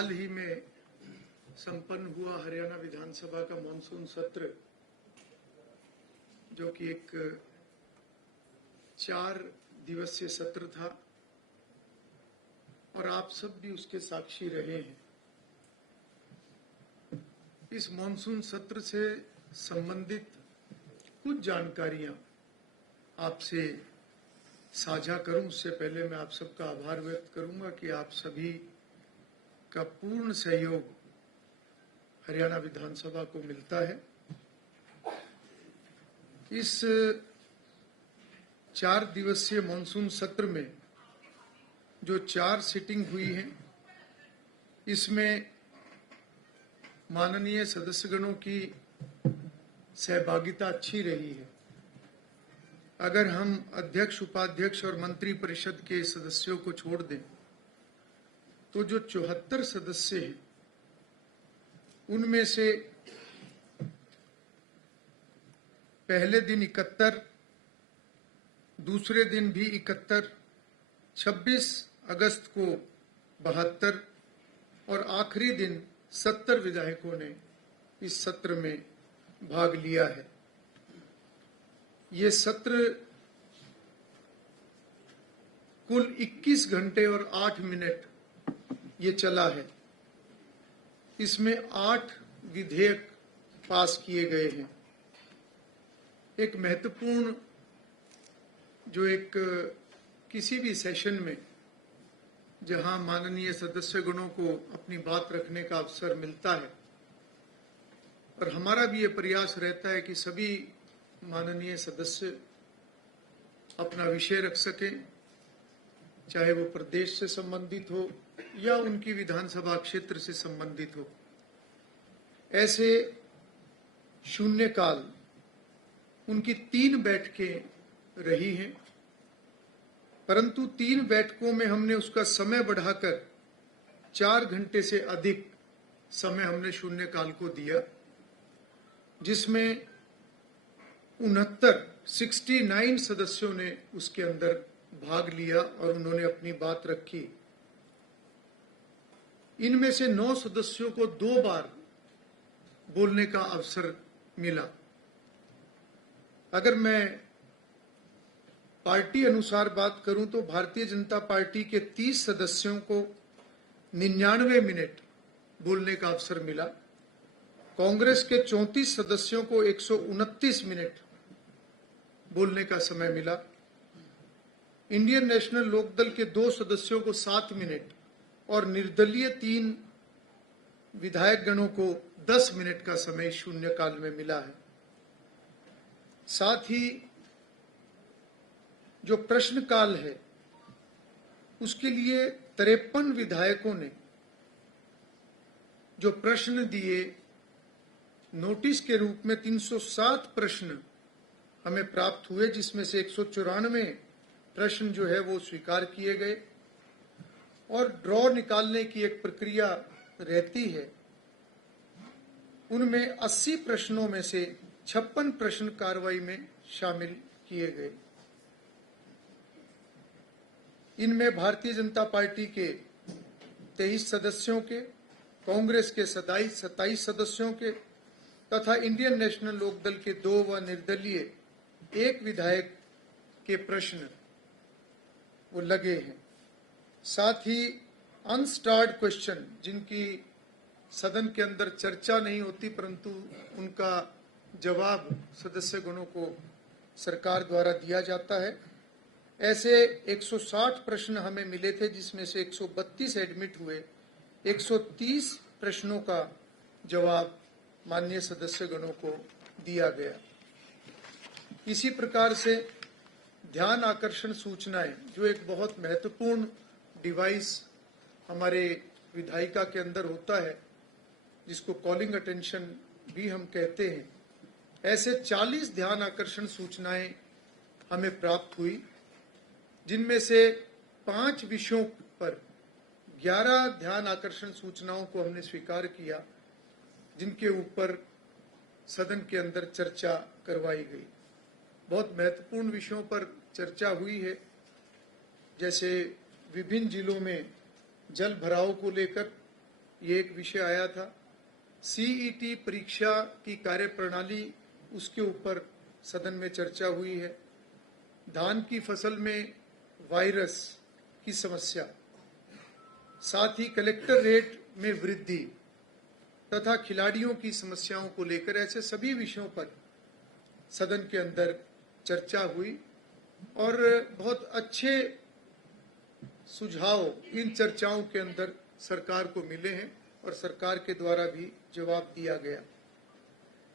हाल ही में संपन्न हुआ हरियाणा विधानसभा का मॉनसून सत्र, जो कि एक 4 दिवसीय सत्र था और आप सब भी उसके साक्षी रहे हैं। इस मॉनसून सत्र से संबंधित कुछ जानकारियां आपसे साझा करूं, उससे पहले मैं आप सबका आभार व्यक्त करूंगा कि आप सभी का पूर्ण सहयोग हरियाणा विधानसभा को मिलता है। इस 4 दिवसीय मॉनसून सत्र में जो 4 सिटिंग हुई हैं, इसमें माननीय सदस्यगणों की सहभागिता अच्छी रही है। अगर हम अध्यक्ष, उपाध्यक्ष और मंत्री परिषद के सदस्यों को छोड़ दें तो जो 74 सदस्य हैं, उनमें से पहले दिन 71, दूसरे दिन भी 71, 26 अगस्त को 72 और आखिरी दिन 70 विधायकों ने इस सत्र में भाग लिया है। ये सत्र कुल 21 घंटे और 8 मिनट ये चला है। इसमें 8 विधेयक पास किए गए हैं। एक महत्वपूर्ण जो एक किसी भी सेशन में जहां माननीय सदस्यगणों को अपनी बात रखने का अवसर मिलता है, और हमारा भी ये प्रयास रहता है कि सभी माननीय सदस्य अपना विषय रख सकें, चाहे वो प्रदेश से संबंधित हो या उनकी विधानसभा क्षेत्र से संबंधित हो। ऐसे शून्यकाल उनकी 3 बैठकें रही हैं, परंतु 3 बैठकों में हमने उसका समय बढ़ाकर 4 घंटे से अधिक समय हमने शून्यकाल को दिया, जिसमें 69 सदस्यों ने उसके अंदर भाग लिया और उन्होंने अपनी बात रखी। इनमें से 9 सदस्यों को 2 बार बोलने का अवसर मिला। अगर मैं पार्टी अनुसार बात करूं तो भारतीय जनता पार्टी के 30 सदस्यों को 99 मिनट बोलने का अवसर मिला। कांग्रेस के 34 सदस्यों को 129 मिनट बोलने का समय मिला। इंडियन नेशनल लोकदल के 2 सदस्यों को 7 मिनट और निर्दलीय 3 विधायक गणों को 10 मिनट का समय शून्यकाल में मिला है। साथ ही जो प्रश्नकाल है, उसके लिए 53 विधायकों ने जो प्रश्न दिए, नोटिस के रूप में 307 प्रश्न हमें प्राप्त हुए, जिसमें से 194 प्रश्न जो है वो स्वीकार किए गए और ड्रॉ निकालने की एक प्रक्रिया रहती है। उनमें 80 प्रश्नों में से 56 प्रश्न कार्रवाई में शामिल किए गए। इनमें भारतीय जनता पार्टी के 23 सदस्यों के, कांग्रेस के 27 सदस्यों के तथा इंडियन नेशनल लोकदल के 2 व निर्दलीय 1 विधायक के प्रश्न वो लगे हैं। साथ ही अनस्टार्ड क्वेश्चन, जिनकी सदन के अंदर चर्चा नहीं होती परंतु उनका जवाब सदस्यगणों को सरकार द्वारा दिया जाता है, ऐसे 160 प्रश्न हमें मिले थे, जिसमें से 132 एडमिट हुए। 130 प्रश्नों का जवाब माननीय सदस्यगणों को दिया गया। इसी प्रकार से ध्यान आकर्षण सूचनाएं, जो एक बहुत महत्वपूर्ण डिवाइस हमारे विधायिका के अंदर होता है, जिसको कॉलिंग अटेंशन भी हम कहते हैं, ऐसे 40 ध्यान आकर्षण सूचनाएं हमें प्राप्त हुई, जिनमें से 5 विषयों पर 11 ध्यान आकर्षण सूचनाओं को हमने स्वीकार किया, जिनके ऊपर सदन के अंदर चर्चा करवाई गई। बहुत महत्वपूर्ण विषयों पर चर्चा हुई है, जैसे विभिन्न जिलों में जल भराव को लेकर ये एक विषय आया था। सीईटी परीक्षा की कार्यप्रणाली, उसके ऊपर सदन में चर्चा हुई है। धान की फसल में वायरस की समस्या, साथ ही कलेक्टर रेट में वृद्धि तथा खिलाड़ियों की समस्याओं को लेकर ऐसे सभी विषयों पर सदन के अंदर चर्चा हुई और बहुत अच्छे सुझाव इन चर्चाओं के अंदर सरकार को मिले हैं और सरकार के द्वारा भी जवाब दिया गया।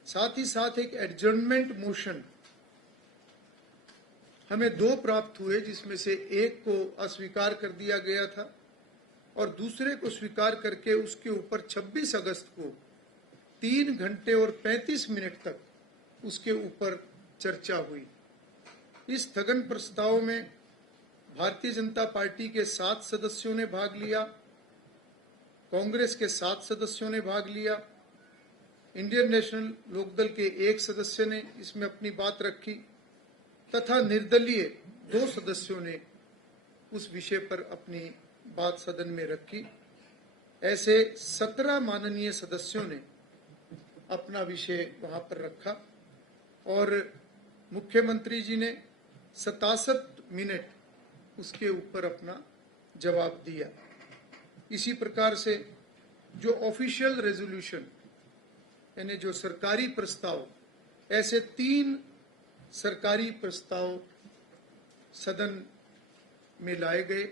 साथ ही साथ एक एडजर्नमेंट मोशन हमें 2 प्राप्त हुए, जिसमें से एक को अस्वीकार कर दिया गया था और दूसरे को स्वीकार करके उसके ऊपर 26 अगस्त को 3 घंटे और 35 मिनट तक उसके ऊपर चर्चा हुई। इस स्थगन प्रस्ताव में भारतीय जनता पार्टी के 7 सदस्यों ने भाग लिया, कांग्रेस के 7 सदस्यों ने भाग लिया, इंडियन नेशनल लोकदल के 1 सदस्य ने इसमें अपनी बात रखी तथा निर्दलीय 2 सदस्यों ने उस विषय पर अपनी बात सदन में रखी। ऐसे 17 माननीय सदस्यों ने अपना विषय वहां पर रखा और मुख्यमंत्री जी ने 67 मिनट उसके ऊपर अपना जवाब दिया। इसी प्रकार से जो ऑफिशियल रेजोल्यूशन यानी जो सरकारी प्रस्ताव, ऐसे 3 सरकारी प्रस्ताव सदन में लाए गए,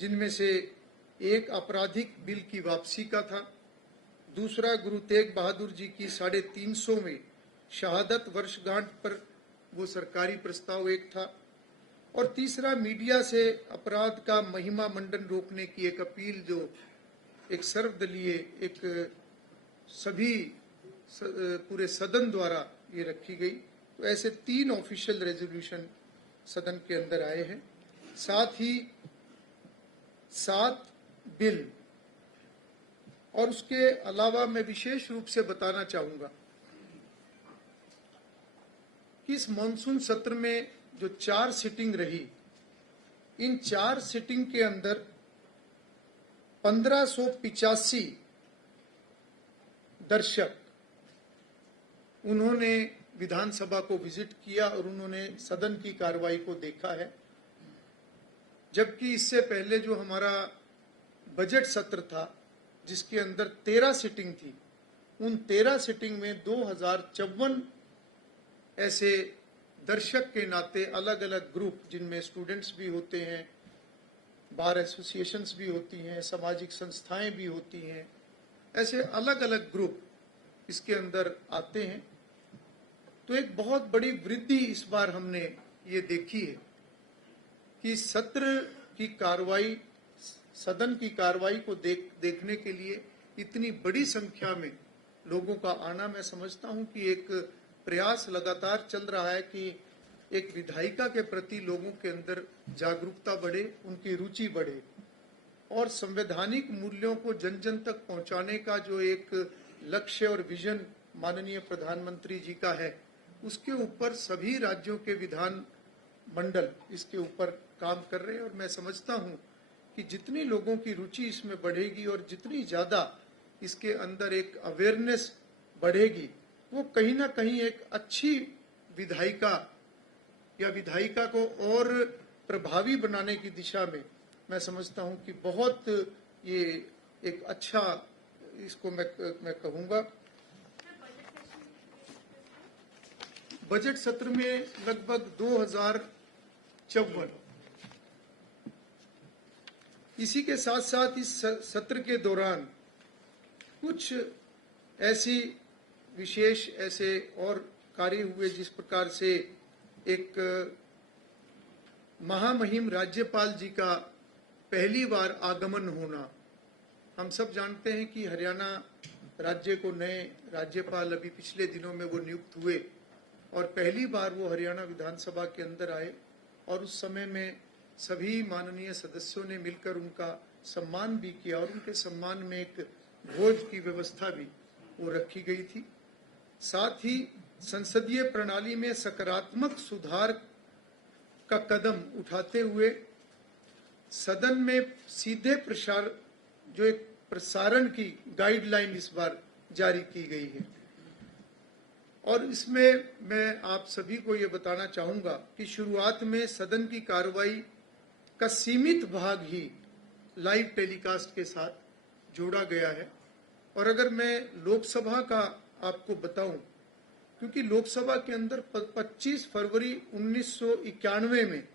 जिनमें से एक आपराधिक बिल की वापसी का था, दूसरा गुरु तेग बहादुर जी की 350वें शहादत वर्षगांठ पर वो सरकारी प्रस्ताव एक था और तीसरा मीडिया से अपराध का महिमा मंडन रोकने की एक अपील, जो एक सर्वदलीय एक सभी पूरे सदन द्वारा ये रखी गई। तो ऐसे 3 ऑफिशियल रेजोल्यूशन सदन के अंदर आए हैं। साथ ही 7 बिल और उसके अलावा मैं विशेष रूप से बताना चाहूंगा कि इस मॉनसून सत्र में जो 4 सिटिंग रही, इन 4 सिटिंग के अंदर 1585 दर्शक उन्होंने विधानसभा को विजिट किया और उन्होंने सदन की कार्रवाई को देखा है। जबकि इससे पहले जो हमारा बजट सत्र था, जिसके अंदर 13 सिटिंग थी, उन 13 सिटिंग में 2054 ऐसे दर्शक के नाते अलग अलग ग्रुप, जिनमें स्टूडेंट्स भी होते हैं, बार एसोसिएशंस भी होती हैं, सामाजिक संस्थाएं भी होती हैं, ऐसे अलग अलग ग्रुप इसके अंदर आते हैं। तो एक बहुत बड़ी वृद्धि इस बार हमने ये देखी है कि सत्र की कार्रवाई, सदन की कार्रवाई को देखने के लिए इतनी बड़ी संख्या में लोगों का आना, मैं समझता हूं कि एक प्रयास लगातार चल रहा है कि एक विधायिका के प्रति लोगों के अंदर जागरूकता बढ़े, उनकी रुचि बढ़े और संवैधानिक मूल्यों को जन जन तक पहुंचाने का जो एक लक्ष्य और विजन माननीय प्रधानमंत्री जी का है, उसके ऊपर सभी राज्यों के विधान मंडल इसके ऊपर काम कर रहे हैं। और मैं समझता हूं कि जितनी लोगों की रुचि इसमें बढ़ेगी और जितनी ज्यादा इसके अंदर एक अवेयरनेस बढ़ेगी, वो कहीं ना कहीं एक अच्छी विधायिका या विधायिका को और प्रभावी बनाने की दिशा में मैं समझता हूं कि बहुत ये एक अच्छा, इसको मैं कहूंगा, बजट सत्र में लगभग 2054। इसी के साथ साथ इस सत्र के दौरान कुछ ऐसी विशेष ऐसे और कार्य हुए, जिस प्रकार से एक महामहिम राज्यपाल जी का पहली बार आगमन होना। हम सब जानते हैं कि हरियाणा राज्य को नए राज्यपाल अभी पिछले दिनों में वो नियुक्त हुए और पहली बार वो हरियाणा विधानसभा के अंदर आए और उस समय में सभी माननीय सदस्यों ने मिलकर उनका सम्मान भी किया और उनके सम्मान में एक भोज की व्यवस्था भी वो रखी गई थी। साथ ही संसदीय प्रणाली में सकारात्मक सुधार का कदम उठाते हुए सदन में सीधे प्रसार, जो एक प्रसारण की गाइडलाइन इस बार जारी की गई है। और इसमें मैं आप सभी को ये बताना चाहूँगा कि शुरुआत में सदन की कार्रवाई का सीमित भाग ही लाइव टेलीकास्ट के साथ जोड़ा गया है। और अगर मैं लोकसभा का आपको बताऊं, क्योंकि लोकसभा के अंदर 25 फरवरी 1991 में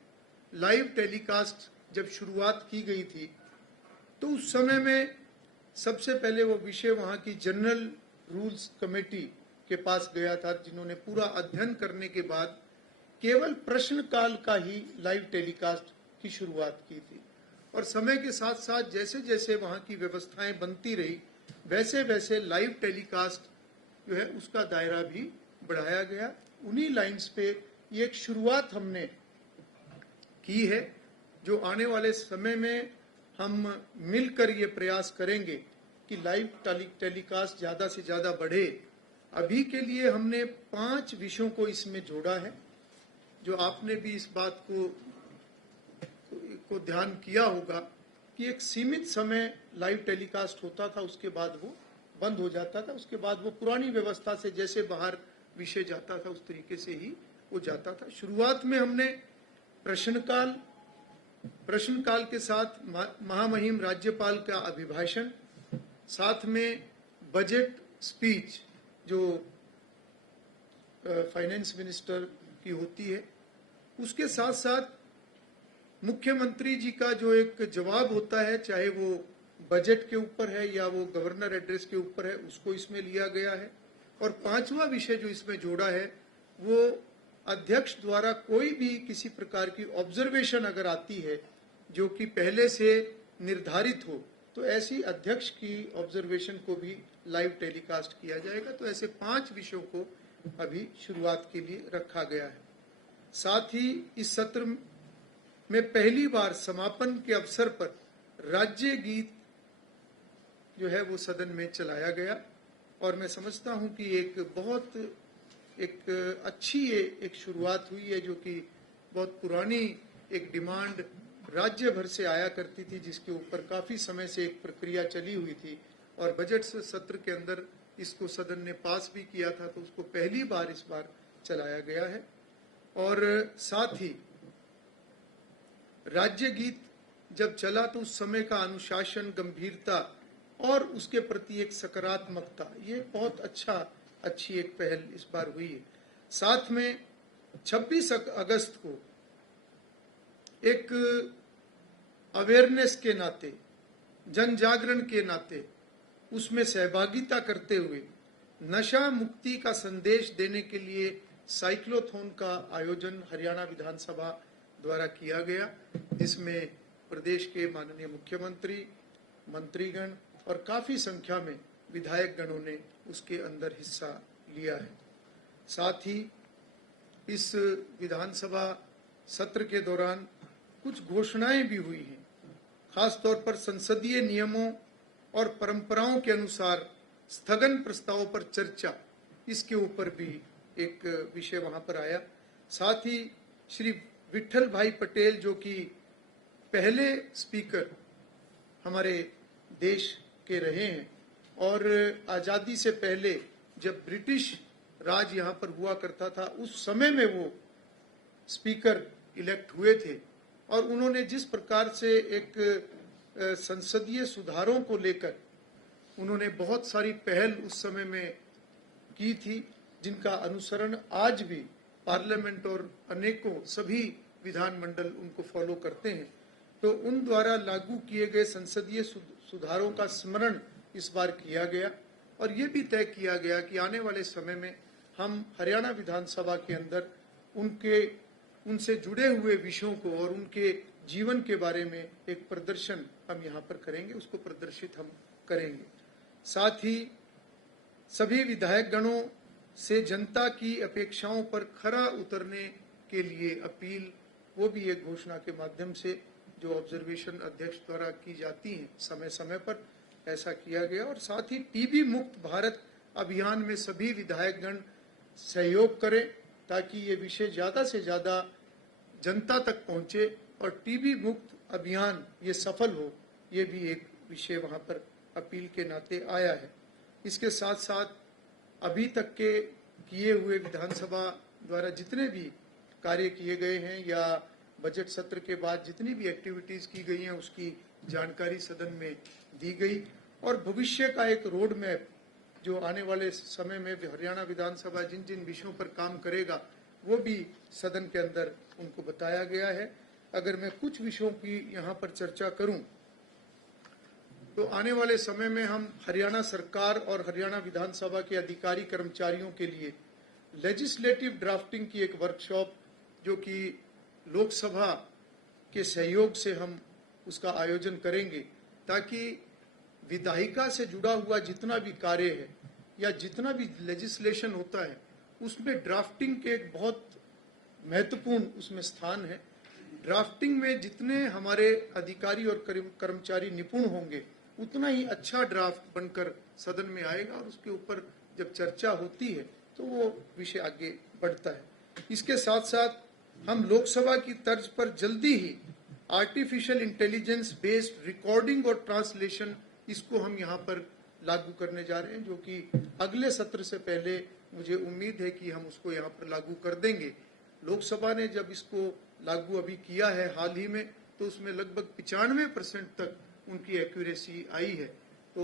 लाइव टेलीकास्ट जब शुरुआत की गई थी, तो उस समय में सबसे पहले वो विषय वहाँ की जनरल रूल्स कमेटी के पास गया था, जिन्होंने पूरा अध्ययन करने के बाद केवल प्रश्नकाल का ही लाइव टेलीकास्ट की शुरुआत की थी। और समय के साथ साथ जैसे जैसे वहाँ की व्यवस्थाएं बनती रही, वैसे वैसे लाइव टेलीकास्ट जो है उसका दायरा भी बढ़ाया गया। उन्हीं लाइंस पे ये एक शुरुआत हमने की है, जो आने वाले समय में हम मिलकर ये प्रयास करेंगे कि लाइव टेलीकास्ट ज़्यादा से ज़्यादा बढ़े। अभी के लिए हमने 5 विषयों को इसमें जोड़ा है, जो आपने भी इस बात को ध्यान किया होगा कि एक सीमित समय लाइव टेलीकास्ट होता था, उसके बाद वो बंद हो जाता था, उसके बाद वो पुरानी व्यवस्था से जैसे बाहर विषय जाता था उस तरीके से ही वो जाता था। शुरुआत में हमने प्रश्नकाल के साथ महामहिम राज्यपाल का अभिभाषण, साथ में बजट स्पीच जो फाइनेंस मिनिस्टर की होती है, उसके साथ साथ मुख्यमंत्री जी का जो एक जवाब होता है, चाहे वो बजट के ऊपर है या वो गवर्नर एड्रेस के ऊपर है, उसको इसमें लिया गया है। और 5वां विषय जो इसमें जोड़ा है, वो अध्यक्ष द्वारा कोई भी किसी प्रकार की ऑब्जर्वेशन अगर आती है जो कि पहले से निर्धारित हो, तो ऐसी अध्यक्ष की ऑब्जर्वेशन को भी लाइव टेलीकास्ट किया जाएगा। तो ऐसे 5 विषयों को अभी शुरुआत के लिए रखा गया है। साथ ही इस सत्र में पहली बार समापन के अवसर पर राज्य गीत जो है वो सदन में चलाया गया। और मैं समझता हूं कि एक बहुत अच्छी एक शुरुआत हुई है, जो कि बहुत पुरानी एक डिमांड राज्य भर से आया करती थी, जिसके ऊपर काफ़ी समय से एक प्रक्रिया चली हुई थी। और बजट सत्र के अंदर इसको सदन ने पास भी किया था, तो उसको पहली बार इस बार चलाया गया है। और साथ ही राज्य गीत जब चला तो उस समय का अनुशासन, गंभीरता और उसके प्रति एक सकारात्मकता, ये बहुत अच्छी एक पहल इस बार हुई है। साथ में 26 अगस्त को एक अवेयरनेस के नाते, जन जागरण के नाते उसमें सहभागिता करते हुए नशा मुक्ति का संदेश देने के लिए साइक्लोथॉन का आयोजन हरियाणा विधानसभा द्वारा किया गया, जिसमें प्रदेश के माननीय मुख्यमंत्री, मंत्रीगण और काफ़ी संख्या में विधायक गणों ने उसके अंदर हिस्सा लिया है। साथ ही इस विधानसभा सत्र के दौरान कुछ घोषणाएं भी हुई हैं, खासतौर पर संसदीय नियमों और परंपराओं के अनुसार स्थगन प्रस्ताव पर चर्चा, इसके ऊपर भी एक विषय वहां पर आया। साथ ही श्री विठल भाई पटेल, जो कि पहले स्पीकर हमारे देश के रहे हैं, और आज़ादी से पहले जब ब्रिटिश राज यहाँ पर हुआ करता था, उस समय में वो स्पीकर इलेक्ट हुए थे। और उन्होंने जिस प्रकार से एक संसदीय सुधारों को लेकर उन्होंने बहुत सारी पहल उस समय में की थी, जिनका अनुसरण आज भी पार्लियामेंट और अनेकों सभी विधानमंडल उनको फॉलो करते हैं। तो उन द्वारा लागू किए गए संसदीय सुधारों का स्मरण इस बार किया गया। और ये भी तय किया गया कि आने वाले समय में हम हरियाणा विधानसभा के अंदर उनसे जुड़े हुए विषयों को और उनके जीवन के बारे में एक प्रदर्शन हम यहाँ पर करेंगे, उसको प्रदर्शित हम करेंगे। साथ ही सभी विधायक गणों से जनता की अपेक्षाओं पर खरा उतरने के लिए अपील, वो भी एक घोषणा के माध्यम से जो ऑब्जर्वेशन अध्यक्ष द्वारा की जाती हैं समय समय पर, ऐसा किया गया। और साथ ही टीबी मुक्त भारत अभियान में सभी विधायक गण सहयोग करें, ताकि ये विषय ज़्यादा से ज़्यादा जनता तक पहुँचे और टीबी मुक्त अभियान ये सफल हो, ये भी एक विषय वहाँ पर अपील के नाते आया है। इसके साथ साथ अभी तक के किए हुए विधानसभा द्वारा जितने भी कार्य किए गए हैं या बजट सत्र के बाद जितनी भी एक्टिविटीज की गई हैं उसकी जानकारी सदन में दी गई और भविष्य का एक रोड मैप जो आने वाले समय में हरियाणा विधानसभा जिन जिन विषयों पर काम करेगा वो भी सदन के अंदर उनको बताया गया है। अगर मैं कुछ विषयों की यहाँ पर चर्चा करूं तो आने वाले समय में हम हरियाणा सरकार और हरियाणा विधानसभा के अधिकारी कर्मचारियों के लिए लेजिस्लेटिव ड्राफ्टिंग की एक वर्कशॉप जो कि लोकसभा के सहयोग से हम उसका आयोजन करेंगे ताकि विधायिका से जुड़ा हुआ जितना भी कार्य है या जितना भी लेजिस्लेशन होता है उसमें ड्राफ्टिंग के एक बहुत महत्वपूर्ण उसमें स्थान है। ड्राफ्टिंग में जितने हमारे अधिकारी और कर्मचारी निपुण होंगे उतना ही अच्छा ड्राफ्ट बनकर सदन में आएगा और उसके ऊपर जब चर्चा होती है तो वो विषय आगे बढ़ता है। इसके साथ साथ हम लोकसभा की तर्ज पर जल्दी ही आर्टिफिशियल इंटेलिजेंस बेस्ड रिकॉर्डिंग और ट्रांसलेशन इसको हम यहाँ पर लागू करने जा रहे हैं जो कि अगले सत्र से पहले मुझे उम्मीद है कि हम उसको यहाँ पर लागू कर देंगे। लोकसभा ने जब इसको लागू अभी किया है हाल ही में तो उसमें लगभग 95% तक उनकी एक्यूरेसी आई है। तो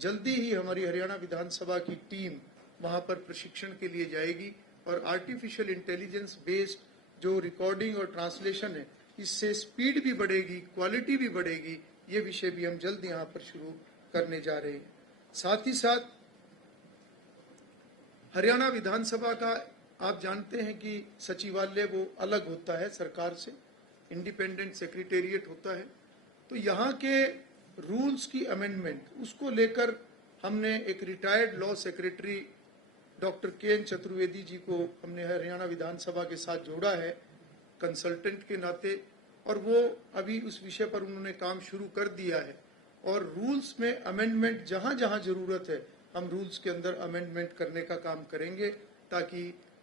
जल्दी ही हमारी हरियाणा विधानसभा की टीम वहाँ पर प्रशिक्षण के लिए जाएगी और आर्टिफिशियल इंटेलिजेंस बेस्ड जो रिकॉर्डिंग और ट्रांसलेशन है इससे स्पीड भी बढ़ेगी, क्वालिटी भी बढ़ेगी। ये विषय भी हम जल्द यहाँ पर शुरू करने जा रहे हैं। साथ ही साथ हरियाणा विधानसभा का आप जानते हैं कि सचिवालय वो अलग होता है सरकार से, इंडिपेंडेंट सेक्रेटेरिएट होता है। तो यहाँ के रूल्स की अमेंडमेंट उसको लेकर हमने एक retired law secretary doctor K N. Chaturvedi ji को हमने हरियाणा विधानसभा के साथ जोड़ा है कंसल्टेंट के नाते और वो अभी उस विषय पर उन्होंने काम शुरू कर दिया है और रूल्स में अमेंडमेंट जहाँ जहाँ जरूरत है हम रूल्स के अंदर अमेंडमेंट करने का काम करेंगे ताकि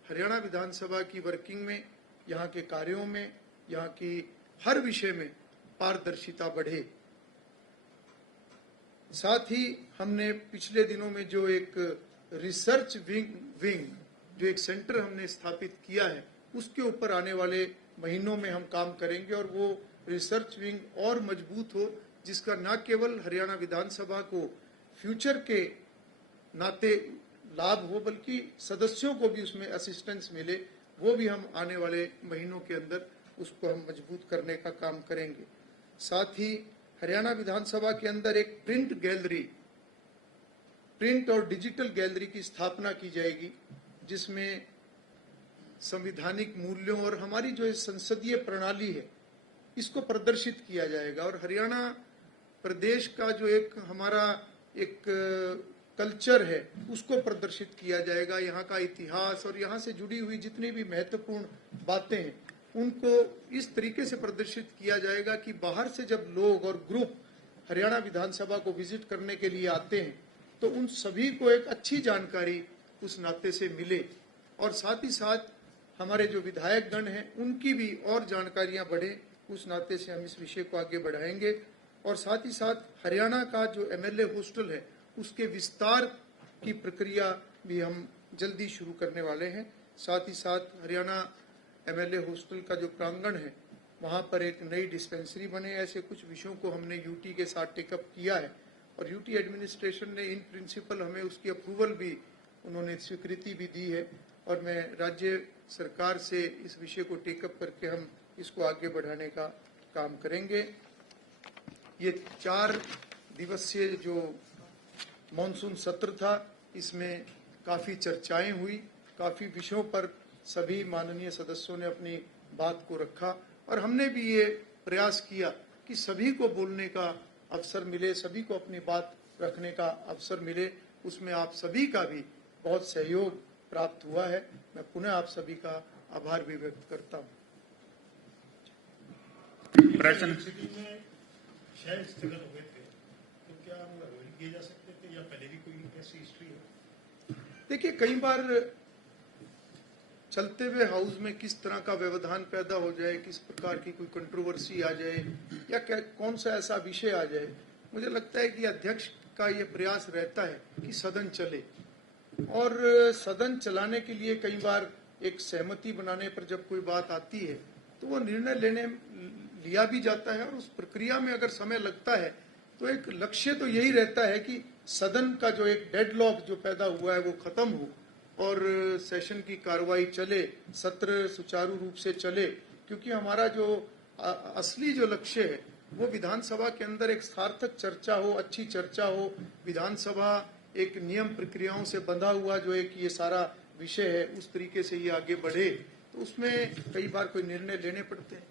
हरियाणा विधानसभा की वर्किंग में, यहाँ के कार्यों में, यहाँ की हर विषय में पारदर्शिता बढ़े। साथ ही हमने पिछले दिनों में जो एक रिसर्च विंग जो एक सेंटर हमने स्थापित किया है उसके ऊपर आने वाले महीनों में हम काम करेंगे और वो रिसर्च विंग और मजबूत हो जिसका न केवल हरियाणा विधानसभा को फ्यूचर के नाते लाभ हो बल्कि सदस्यों को भी उसमें असिस्टेंस मिले। वो भी हम आने वाले महीनों के अंदर उसको हम मजबूत करने का काम करेंगे। साथ ही हरियाणा विधानसभा के अंदर एक प्रिंट और डिजिटल गैलरी की स्थापना की जाएगी जिसमें संवैधानिक मूल्यों और हमारी जो संसदीय प्रणाली है इसको प्रदर्शित किया जाएगा और हरियाणा प्रदेश का जो एक हमारा एक कल्चर है उसको प्रदर्शित किया जाएगा। यहाँ का इतिहास और यहाँ से जुड़ी हुई जितनी भी महत्वपूर्ण बातें हैं उनको इस तरीके से प्रदर्शित किया जाएगा कि बाहर से जब लोग और ग्रुप हरियाणा विधानसभा को विजिट करने के लिए आते हैं तो उन सभी को एक अच्छी जानकारी उस नाते से मिले और साथ ही साथ हमारे जो विधायक गण हैं उनकी भी और जानकारियां बढ़े। उस नाते से हम इस विषय को आगे बढ़ाएंगे और साथ ही साथ हरियाणा का जो एमएलए हॉस्टल है उसके विस्तार की प्रक्रिया भी हम जल्दी शुरू करने वाले हैं। साथ ही साथ हरियाणा एमएलए हॉस्टल का जो प्रांगण है वहाँ पर एक नई डिस्पेंसरी बने, ऐसे कुछ विषयों को हमने यूटी के साथ टेकअप किया है और यूटी एडमिनिस्ट्रेशन ने इन प्रिंसिपल हमें उसकी अप्रूवल भी उन्होंने स्वीकृति भी दी है और मैं राज्य सरकार से इस विषय को टेकअप करके हम इसको आगे बढ़ाने का काम करेंगे। ये 4 दिवसीय जो मॉनसून सत्र था इसमें काफ़ी चर्चाएं हुई, काफ़ी विषयों पर सभी माननीय सदस्यों ने अपनी बात को रखा और हमने भी ये प्रयास किया कि सभी को बोलने का अवसर मिले, सभी को अपनी बात रखने का अवसर मिले। उसमें आप सभी का भी बहुत सहयोग प्राप्त हुआ है। मैं पुनः आप सभी का आभार भी व्यक्त करता हूँ। प्रश्न शायद स्थगन हो गए थे तो क्या किए जा सकते थे या पहले भी कोई ऐसी हिस्ट्री है? देखिए कई बार चलते हुए हाउस में किस तरह का व्यवधान पैदा हो जाए, किस प्रकार की कोई कंट्रोवर्सी आ जाए या कौन सा ऐसा विषय आ जाए, मुझे लगता है कि अध्यक्ष का ये प्रयास रहता है कि सदन चले, और सदन चलाने के लिए कई बार एक सहमति बनाने पर जब कोई बात आती है तो वो निर्णय लिया भी जाता है, और उस प्रक्रिया में अगर समय लगता है तो एक लक्ष्य तो यही रहता है कि सदन का जो एक डेडलॉक जो पैदा हुआ है वो खत्म हो और सेशन की कार्रवाई चले, सत्र सुचारू रूप से चले, क्योंकि हमारा जो असली जो लक्ष्य है वो विधानसभा के अंदर एक सार्थक चर्चा हो, अच्छी चर्चा हो, विधानसभा एक नियम प्रक्रियाओं से बंधा हुआ जो एक ये सारा विषय है उस तरीके से ये आगे बढ़े, तो उसमें कई बार कोई निर्णय लेने पड़ते हैं।